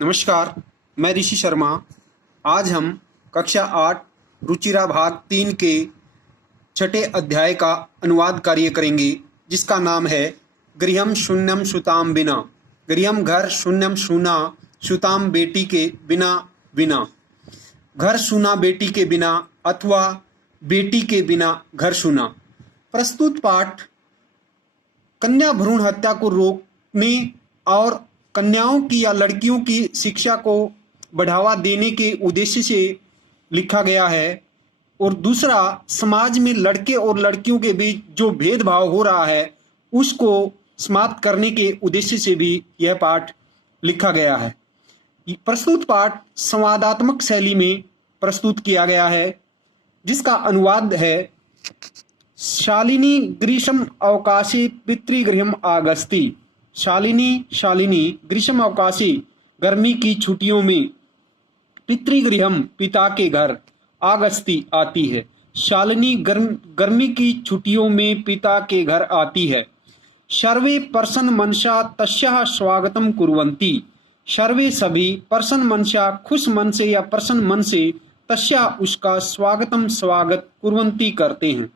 नमस्कार, मैं ऋषि शर्मा। आज हम कक्षा 8 रुचिरा भाग 3 के छठे अध्याय का अनुवाद कार्य करेंगे, जिसका नाम है गृहम शून्यम सुताम बिना। गृहम घर, शून्यम सूना, सुताम बेटी के बिना बिना। घर सूना बेटी के बिना अथवा बेटी के बिना घर सूना। प्रस्तुत पाठ कन्या भ्रूण हत्या को रोकने और कन्याओं की या लड़कियों की शिक्षा को बढ़ावा देने के उद्देश्य से लिखा गया है, और दूसरा समाज में लड़के और लड़कियों के बीच जो भेदभाव हो रहा है उसको समाप्त करने के उद्देश्य से भी यह पाठ लिखा गया है। प्रस्तुत पाठ संवादात्मक शैली में प्रस्तुत किया गया है, जिसका अनुवाद है शालिनी ग्रीष्म अवकाशे पितृगृहम आगस्ति। शालिनी ग्रीष्म अवकाशी गर्मी की छुट्टियों में, पितृगृहम पिता के घर, आगस्ती आती है। शालिनी गर्मी की छुट्टियों में पिता के घर आती है। सर्वे प्रसन्न मनसा तस्याः स्वागतम कुर्वन्ति। सर्वे सभी प्रसन्न मनसा खुश मन से या प्रसन्न मन से, तस्याः उसका स्वागत कुर्वन्ति करते हैं।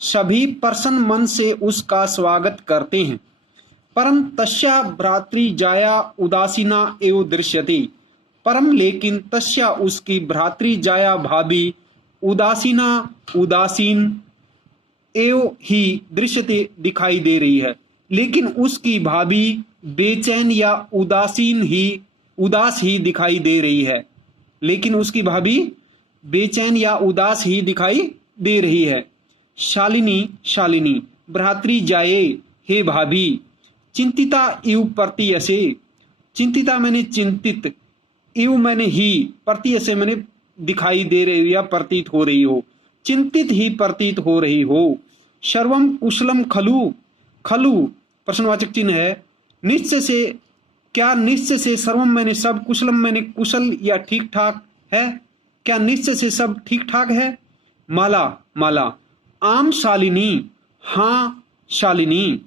सभी प्रसन्न मन से उसका स्वागत करते हैं। परम तस्या भ्रातृजाया उदासीना एवं दृश्यते। परम लेकिन तस्या उसकी भ्रातृजाया भाभी उदासीन एवं ही दृश्यते दिखाई दे रही है। लेकिन उसकी भाभी बेचैन या उदास ही दिखाई दे रही है। लेकिन उसकी भाभी बेचैन या उदास ही दिखाई दे रही है। शालिनी भ्रातृजाये, हे भाभी। चिंतिता इव प्रतीयसे। चिंतिता मैंने चिंतित, इव मैंने ही, प्रतीयसे मैंने दिखाई दे रही हो या प्रतीत हो रही हो। चिंतित ही प्रतीत हो रही हो। सर्वम कुशलम खलु। खलु प्रश्नवाचक चिन्ह है। निश्चय से, क्या निश्चय से, सर्वम मैंने सब, कुशलम मैंने कुशल या ठीक ठाक है। क्या निश्चय से सब ठीक ठाक है। माला आम शालिनी, हाँ शालिनी।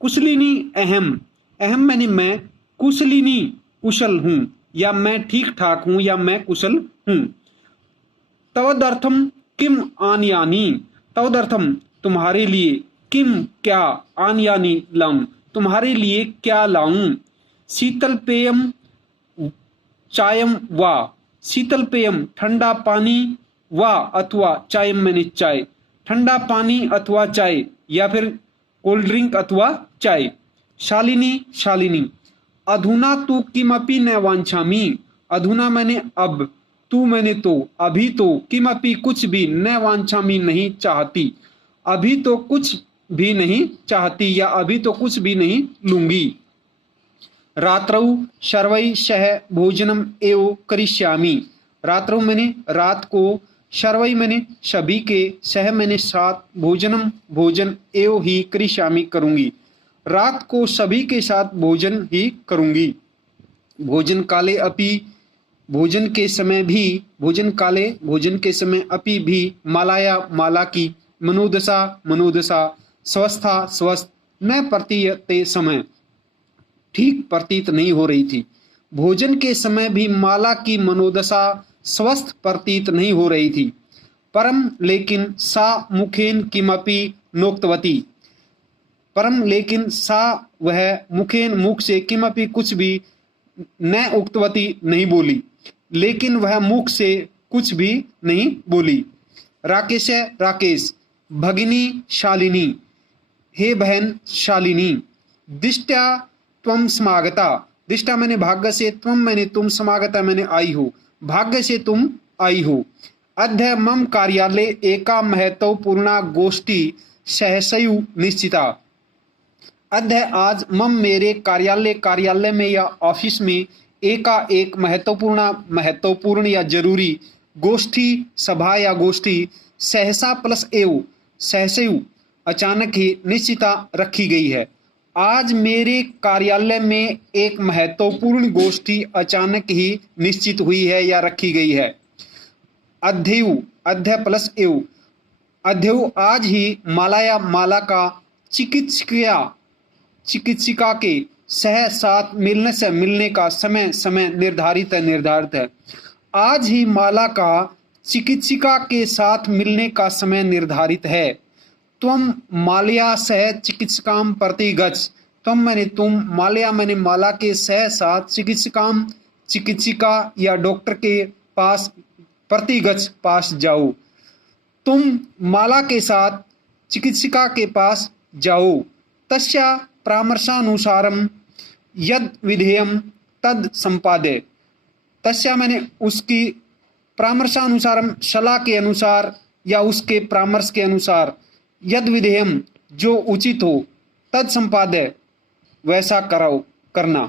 कुशलिनी अहम मैंने मैं, कुशलिनी कुशल हूं या मैं ठीक ठाक हूं या मैं कुशल हूं। तवदर्थम किम आनयानी। तवदर्थम तुम्हारे लिए, किम क्या, आनयानी लम तुम्हारे लिए क्या लाऊं। शीतल पेयम चायम वा। शीतल पेयम ठंडा पानी, वा अथवा चायम मैंने चाय, ठंडा पानी अथवा चाय या फिर कोल्ड ड्रिंक अथवा चाय। शालिनी अधुना तू किमपि न वांछामि। अधुना मैंने अब, तू मैंने तो, अभी तो, किमपि कुछ भी, न वांछामि नहीं चाहती, अभी तो कुछ भी नहीं चाहती या अभी तो कुछ भी नहीं लूंगी। रात्रौ सर्वै सह भोजनम एव करिष्यामि। रात्रौ मैंने रात को, सर्वै मैंने सभी के, सह मैंने साथ, भोजन एव ही करिष्यामि करूंगी। रात को सभी के साथ भोजन ही करूंगी। भोजन काले अपि, भोजन के समय अपि भी, मालाया माला की, मनोदशा स्वस्थ न प्रतीयते समय, ठीक प्रतीत नहीं हो रही थी। भोजन के समय भी माला की मनोदशा स्वस्थ प्रतीत नहीं हो रही थी। परम लेकिन सा मुखेन किमपि नोक्तवती। परम लेकिन सा वह, मुखेन मुख से, किमपि कुछ भी, न उक्तवती नहीं बोली, लेकिन वह मुख से कुछ भी नहीं बोली। राकेश भगिनी शालिनी, हे बहन शालिनी। दिष्टा त्वम समागता। दिष्टा मैंने भाग्य से, त्वम मैंने तुम, समागता मैंने आई हो, भाग्य से तुम आई हो। अद्य मम कार्यालय एका महत्वपूर्ण गोष्ठी सहसयु निश्चिता। अद्य आज, मम मेरे, कार्यालय में या ऑफिस में, एक महत्वपूर्ण या जरूरी, गोष्ठी सभा या गोष्ठी, सहसा प्लस एव, सहसयु अचानक ही, निश्चिता रखी गई है। आज मेरे कार्यालय में एक महत्वपूर्ण गोष्ठी अचानक ही निश्चित हुई है या रखी गई है। अध्य प्लस एव, अध्ययु आज ही, माला का चिकित्सिका के सह साथ मिलने से मिलने का समय समय निर्धारित है। आज ही माला का चिकित्सिका के साथ मिलने का समय निर्धारित है। त्वम मालया सह चिकित्सकाम प्रति गच्छ। त्वम मैंने तुम, मालया मैंने माला के सह साथ चिकित्सकाम चिकित्सिका या डॉक्टर के पास प्रति गच्छ पास जाओ। तुम माला के साथ चिकित्सिका के पास जाओ। तस्या परामर्शानुसारम यद विधेयम तद संपादे। तस्या मैंने उसकी परामर्शानुसारम सलाह के अनुसार या उसके परामर्श के अनुसार यद विधेयम जो उचित हो तद संपादे वैसा करो करना।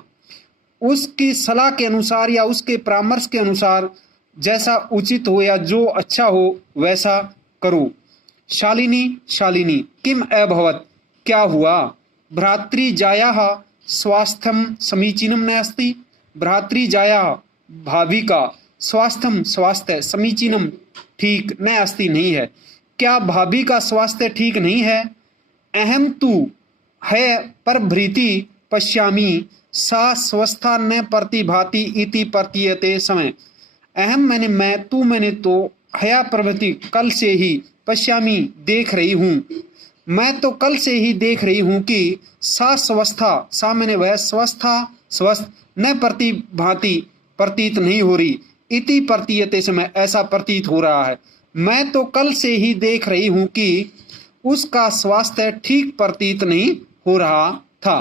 उसकी सलाह के अनुसार या उसके परामर्श के अनुसार जैसा उचित हो या जो अच्छा हो वैसा करो। शालिनी शालिनी किम अभवत क्या हुआ। भ्रातृजायाः स्वास्थ्यम समीचीनम नास्ति। भ्रातृजायाः भाभी का स्वास्थ्यम स्वास्थ्य समीचीनम ठीक न अस्ति नहीं है। क्या भाभी का स्वास्थ्य ठीक नहीं है। अहम तु है परभृति पश्यामि सा स्वस्था न प्रतिभाति इति प्रतीयते समय। अहम मैंने मैं, तू मैंने तो, हया प्रभृति कल से ही, पश्यामी देख रही हूँ, मैं तो कल से ही देख रही हूँ कि सा स्वस्था, सा मैंने वह, स्वस्था स्वस्थ, न प्रतिभाति प्रतीत नहीं हो रही, इति प्रतीयते समय ऐसा प्रतीत हो रहा है। मैं तो कल से ही देख रही हूँ कि उसका स्वास्थ्य ठीक प्रतीत नहीं हो रहा था।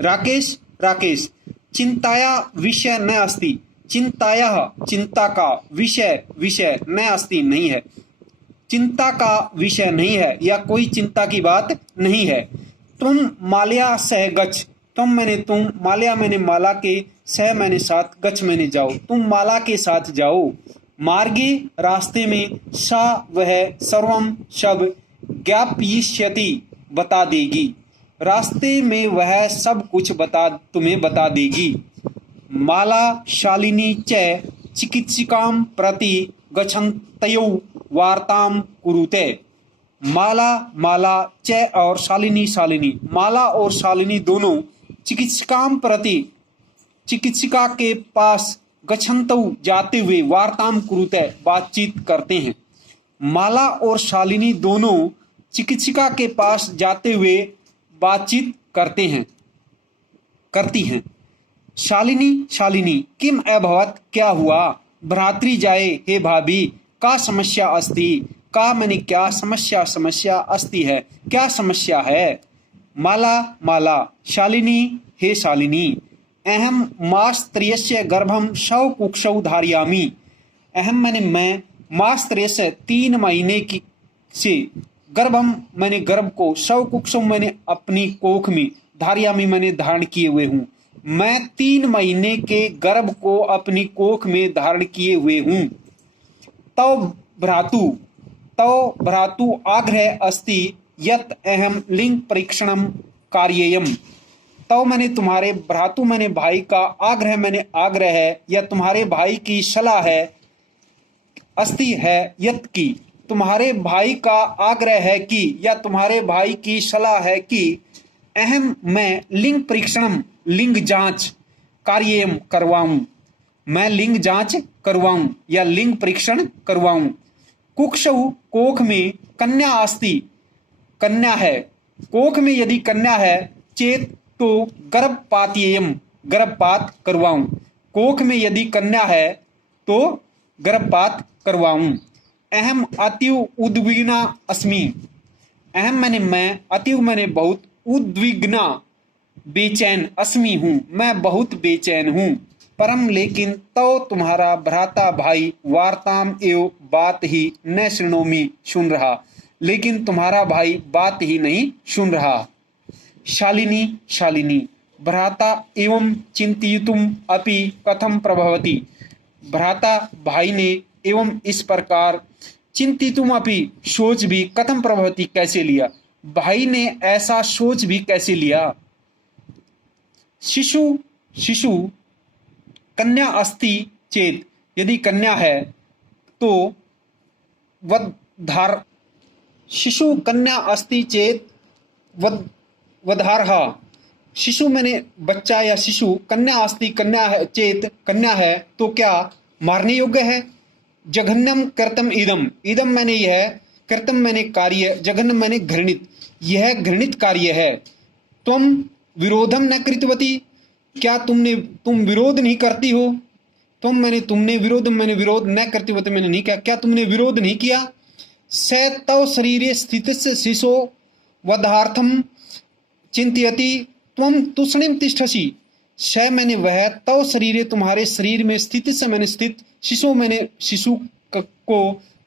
राकेश राकेश चिंताया विषय न अस्ति। चिंताया चिंता का, विषय विषय न अस्ति नहीं है, चिंता का विषय नहीं है या कोई चिंता की बात नहीं है। तुम माल्या सह गच्छ। तुम मैंने तुम, माल्या मैंने माला के, सह मैंने साथ, गच्छ मैंने जाओ। तुम माला के साथ जाओ। मार्गे रास्ते में, सा वह, सर्वम सब, ज्ञापयिष्यति बता देगी। रास्ते में वह सब कुछ तुम्हें बता देगी। माला शालिनी च चिकित्सिकाम प्रति गच्छन्तयो वार्ताम कुरुते। माला माला च और शालिनी शालिनी, माला और शालिनी दोनों चिकित्सिकाम प्रति चिकित्सिका के पास गच्छन्तौ जाते हुए वार्ताम कुरुते बातचीत करते हैं। माला और शालिनी दोनों चिकित्सिका के पास जाते हुए बातचीत करती हैं। शालिनी शालिनी किम अभवत क्या हुआ। भ्रातृजाये हे भाभी, का समस्या अस्ति। का मैंने क्या, समस्या समस्या, अस्ति है क्या समस्या है। माला माला शालिनी हे शालिनी, अहम मासत्रयस्य गर्भम शव कुक्षौ धारयामि। अहम मैंने मैं, मासत्रयस्य 3 महीने की से, गर्भम मैंने गर्भ को, शव कुक्षौ मैंने अपनी कोख में, धारयामि मैंने धारण किए हुए हूँ। मैं 3 महीने के गर्भ को अपनी कोख में धारण किए हुए हूँ। तव भ्रातु आग्रह अस्ति यत अहम लिंग परीक्षणम कार्येयम। तव मैंने तुम्हारे, भ्रातु मैंने भाई का, आग्रह मैंने आग्रह है या तुम्हारे भाई की सलाह है, अस्ति है यत की तुम्हारे भाई का आग्रह है कि या तुम्हारे भाई की सलाह है कि अहम मैं लिंग परीक्षणम लिंग जांच कार्यम करवाऊं, मैं लिंग जांच करवाऊं या लिंग परीक्षण करवाऊं। कुक्षौ कोख में, कन्या अस्ति कन्या है, कोख में यदि कन्या है, चेत तो गर्भपातीयम गर्भपात करवाऊं, कोख में यदि कन्या है तो गर्भपात करवाऊं। अहम अतीव उद्विग्ना अस्मि। अहम मैंने मैं, अतीव मैंने बहुत, उद्विग्ना बेचैन, अस्मि हूँ मैं बहुत बेचैन हूँ। परम लेकिन तो तुम्हारा भ्राता भाई वार्ताम एवं बात ही न शृणोमि सुन रहा, लेकिन तुम्हारा भाई बात ही नहीं सुन रहा। शालिनी शालिनी भ्राता एवं चिंतितुम अपि कथम प्रभवति। भ्राता भाई ने एवं इस प्रकार चिंतितुम अपि सोच भी, कथम प्रभवति कैसे लिया, भाई ने ऐसा सोच भी कैसे लिया। शिशु कन्या अस्ति चेत, यदि कन्या है तो वधार, शिशु कन्या अस्ति चेत वधारहा, शिशु मैंने बच्चा या शिशु, कन्या अस्ति कन्या है, चेत कन्या है तो क्या मारने योग्य है? जघन्यम कर्तम इदम, इदम मैंने यह, कर्तम मैंने कार्य, जघन्यम मैंने घृणित, यह घृणित कार्य है। तुम विरोधम न कृतवती, क्या तुम विरोध नहीं करती हो? तुमने विरोध, मैंने विरोध, न कृतवती मैंने नहीं किया, क्या तुमने विरोध नहीं किया? स तव शरीरे स्थितिस्य शिशो वधार्थम चिंतयति त्वं तूष्णीम तिष्ठसि। स मैंने वह, तव शरीरे तुम्हारे शरीर में, स्थिति से मैंने स्थित, शिशु मैंने शिशु को,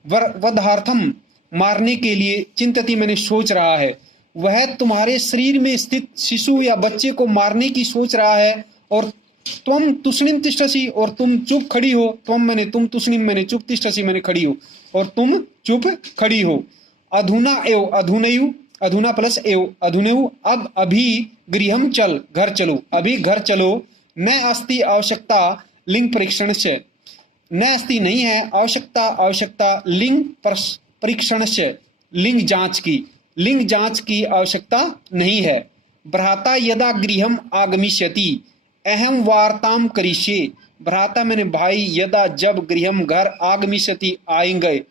वधार्थम मारने के लिए, चिंतति मैंने सोच रहा है। वह तुम्हारे शरीर में स्थित शिशु या बच्चे को मारने की सोच रहा है, और त्वं तूष्णीम तिष्ठसि, और तुम चुप खड़ी हो। त्वं मैंने तुम, तूष्णीम मैंने चुप, तिष्ठसि मैंने खड़ी हो, और तुम चुप खड़ी हो। अधुना एव अधुनयु, अधुना प्लस एव अधुनयु, अब अभी गृहम चल, घर चलो, अभी घर चलो। न अस्ति आवश्यकता लिंग परीक्षण से, न अस्ति नहीं है, आवश्यकता आवश्यकता लिंग परीक्षण से, लिंग जांच की, लिंग जांच की आवश्यकता नहीं है। भ्राता यदा गृहम आगमिष्यति अहम वार्ताम करिष्ये, भ्राता मैंने भाई, यदा जब, गृहम घर, आगमिष्यति आएंगे,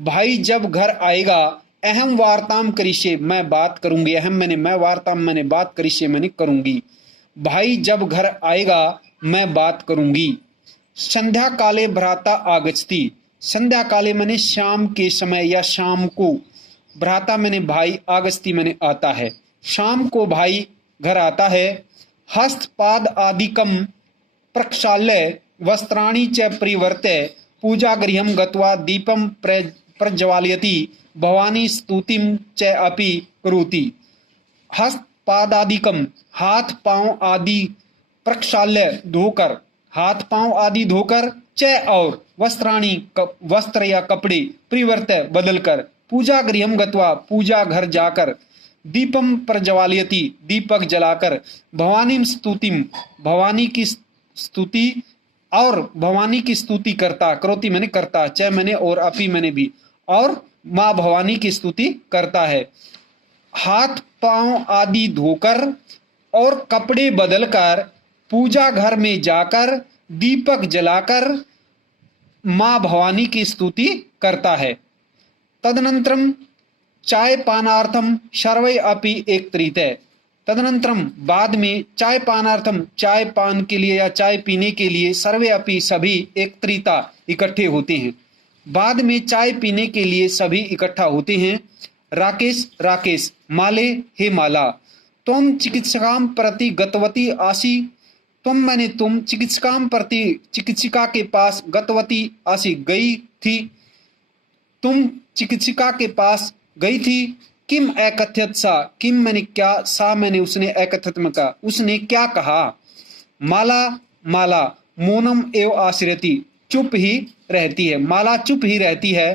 भाई जब घर आएगा, अहम वार्ताम करिष्ये मैं बात करूंगी, अहम मैंने मैं, वार्ताम मैंने बात, करिष्ये मैंने करूंगी। भाई जब घर आएगा मैं बात करूंगी। संध्या काले भ्राता आगच्छति, संध्या काले मैंने शाम के समय या शाम को, भ्राता मैंने भाई, आगच्छति मैंने आता है, शाम को भाई घर आता है। हस्तपाद आदिकम प्रक्षाल्य वस्त्राणि च परिवर्त्य पूजा गृहम गत्वा दीपम प्रज्वालयति भवानी स्तुतिम च अपि करोति। हस्तपादादिकम, हाथ पांव आदि, प्रक्षाल्य धोकर, हाथ पांव आदि धोकर, च और, वस्त्राणि वस्त्र या कपड़े, परिवर्त्य बदलकर, पूजा गृहम गत्वा पूजा घर जाकर, दीपम प्रज्वालयति दीपक जलाकर, भवानी स्तुतिम भवानी की स्तुति, और भवानी की स्तुति करता, करोति मैंने करता, च मैंने और अपि मैंने भी, और माँ भवानी की स्तुति करता है। हाथ पांव आदि धोकर और कपड़े बदलकर पूजा घर में जाकर दीपक जलाकर माँ भवानी की स्तुति करता है। तदनंतरम चाय पानार्थम सर्वे अपि एकत्रिते, तदनंतरम बाद में चाय पानार्थम, चाय पान के लिए या चाय पीने के लिए, सर्वे अपि सभी, एकत्रिता इकट्ठे होते हैं, बाद में चाय पीने के लिए सभी इकट्ठा होते हैं। राकेश राकेश, माले हे माला, तुम चिकित्सकाम प्रति गतवती आसी, तुम मैंने तुम, चिकित्सकाम प्रति चिकित्सिका के पास, गतवती आसी गई थी, तुम चिकित्सिका के पास गई थी। किम एकथ्यत सा, किम मैंने क्या, सा मैंने उसने, एकथ्यत में कहा उसने क्या कहा। माला माला मौनम एव आश्रयति, चुप ही रहती है, माला चुप ही रहती है।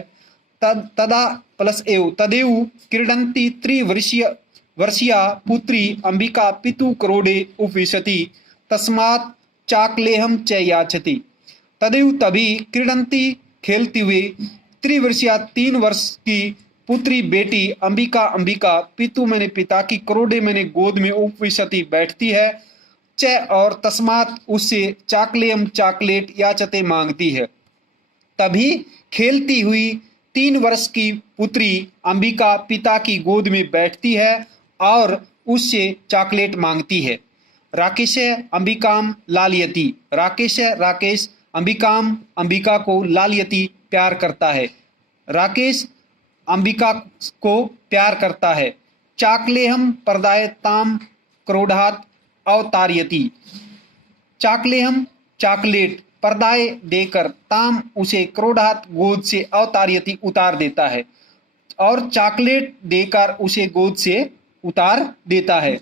तदा प्लस एव तदेव क्रीडंती त्रिवर्षीया पुत्री अंबिका पितु करोड़े उपविशति तस्मात् चाकलेहम च याचति। तदेव तभी, क्रीडंती खेलती हुई, त्रिवर्षीया 3 वर्ष की पुत्री बेटी, अंबिका अंबिका, पितु मैंने पिता की, करोड़े मैंने गोद में, उपविशति बैठती है, च और, तस्मात उससे, चाकलेयम चॉकलेट, याचते मांगती है। तभी खेलती हुई 3 वर्ष की पुत्री अंबिका पिता की गोद में बैठती है और उससे चॉकलेट मांगती है। राकेश अंबिकाम लालयति, राकेश राकेश अंबिकाम अंबिका को, लालयति प्यार करता है, राकेश अंबिका को प्यार करता है। चाकलेहम प्रदाय ताम क्रोधात अवतारयति, चाकलेहम चॉकलेट, प्रदाय देकर, ताम उसे, क्रोधात गोद से, अवतारयति उतार देता है, और चॉकलेट देकर उसे गोद से उतार देता है।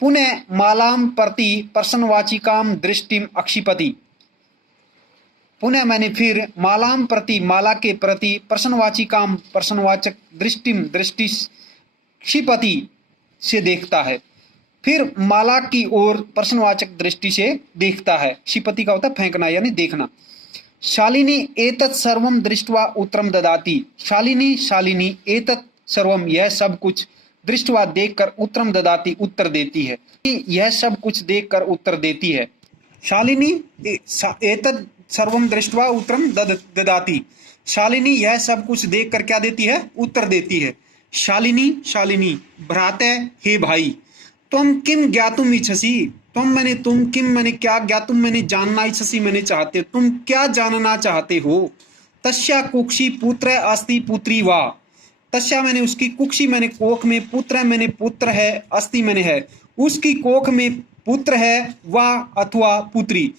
पुनः मालाम प्रति प्रसन्नवाचिकाम दृष्टिम अक्षिपति, पुनः मैंने फिर, मालाम प्रति माला के प्रति, प्रसन्नवाचिकाम प्रसन्नवाचक, दृष्टिम दृष्टि, क्षिपति से देखता है, फिर माला की ओर प्रसन्नवाचक दृष्टि से देखता है। क्षिपति का होता है फेंकना यानी देखना। शालिनी एतत् सर्वम दृष्ट्वा उत्तरम ददाति, शालिनी शालिनी एतत् सर्वम यह सब कुछ, दृष्ट्वा देखकर उत्तरम ददाती उत्तर देती है, यह सब कुछ देखकर उत्तर देती है। शालिनी एतद सर्वम दृष्ट्वा उत्तरम ददाती, शालिनी यह सब कुछ देखकर क्या देती है, उत्तर देती है। शालिनी भ्राते हे भाई, त्वं किम ज्ञातुम इच्छसि, तुम किम मैंने क्या, ज्ञातुम मैंने जानना, इच्छसि मैंने चाहते, तुम क्या जानना चाहते हो। तस्या कुक्षी पुत्र अस्ति पुत्री वा, तस्या मैंने उसकी, कुक्षी मैंने कोख में, पुत्र मैंने पुत्र है, अस्ति मैंने है, उसकी कोख में पुत्र है, वा अथवा पुत्री,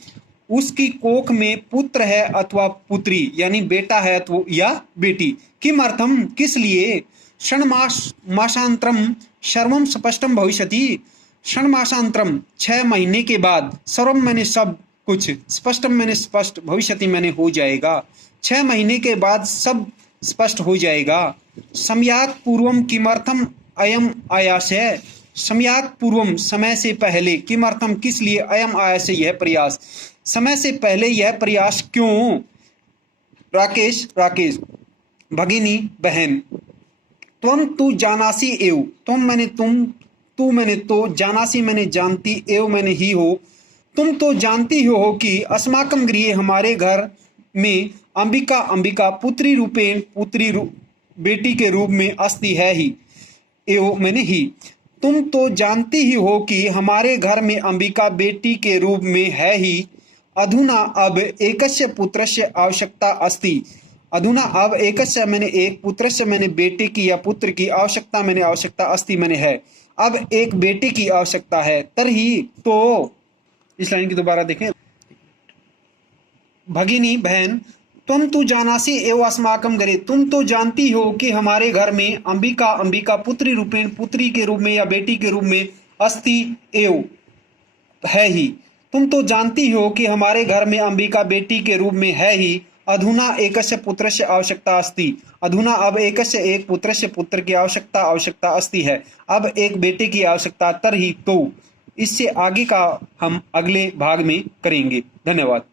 उसकी कोख में पुत्र है अथवा पुत्री यानी बेटा है तो या बेटी। किमर्थम किस लिए, षण्मासांतरम सर्वम स्पष्टम भविष्यति, षण्मासांतरम 6 महीने के बाद, सर्वम मैंने सब कुछ, स्पष्टम मैंने स्पष्ट, भविष्यति मैंने हो जाएगा, 6 महीने के बाद सब स्पष्ट हो जाएगा। समयात् पूर्वम किमर्थम अयम आयासः, समयात् पूर्वम समय से पहले, किमर्थम किस लिए, अयम आयास यह प्रयास, समय से पहले यह प्रयास क्यों। राकेश भगिनी बहन, त्वम तू जानासी एव, तुम मैंने तुम, तू मैंने तो, जानासी मैंने जानती, एव मैंने ही हो, तुम तो जानती हो कि अस्माकं गृहे हमारे घर में अंबिका पुत्री रूपेण, बेटी के रूप में अस्ति है ही, एव मैंने ही, तुम तो जानती ही हो कि हमारे घर में अंबिका बेटी के रूप में है ही। अधुना अब एकस्य पुत्रस्य आवश्यकता अस्ति, अधुना अब एकस्य मैंने एक, पुत्रस्य मैंने बेटे की या पुत्र की, आवश्यकता मैंने आवश्यकता, अस्ति मैंने है, अब एक बेटे की आवश्यकता है। तरही तो, इस लाइन की दोबारा देखें। भगिनी बहन, तुम तो जानासी एव अस्माकं गृहे, तुम तो जानती हो कि हमारे घर में अंबिका पुत्री रूपेण, पुत्री के रूप में या बेटी के रूप में, अस्ति एव है ही, तुम तो जानती हो कि हमारे घर में अंबिका बेटी के रूप में है ही। अधुना एकस्य पुत्रस्य आवश्यकता अस्ति, अधुना अब एकस्य एक, पुत्रस्य पुत्र की आवश्यकता अस्ति है, अब एक बेटे की आवश्यकता, तरही तो। इससे आगे का हम अगले भाग में करेंगे। धन्यवाद।